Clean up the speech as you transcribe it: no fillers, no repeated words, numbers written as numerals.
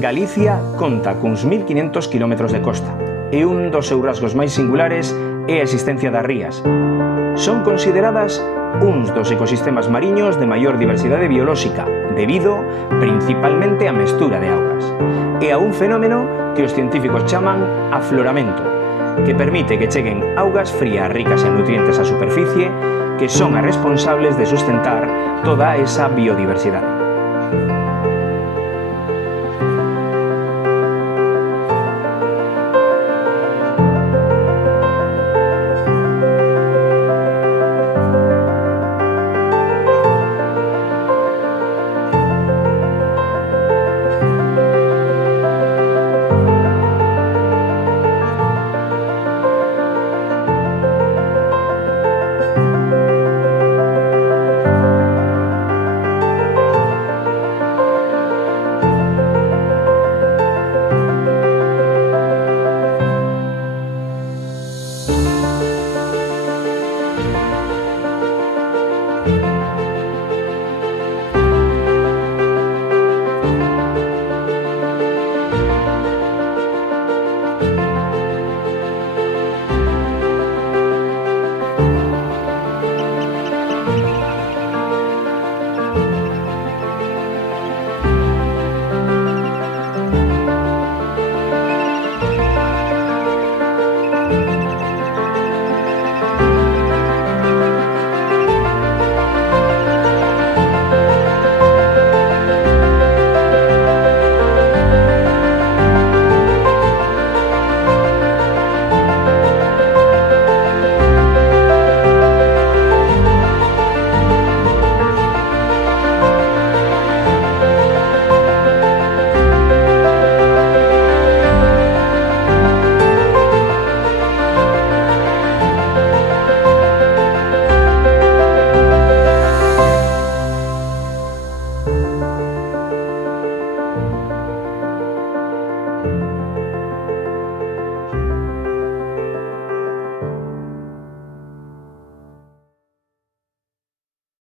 Galicia conta cuns 1500 km de costa e un dos seus rasgos máis singulares é a existencia das rías. Son consideradas uns dos ecosistemas mariños de maior diversidade biolóxica, debido principalmente á mestura de augas, e a un fenómeno que os científicos chaman afloramento, que permite que cheguen augas frías ricas en nutrientes á superficie que son as responsables de sustentar toda esa biodiversidade.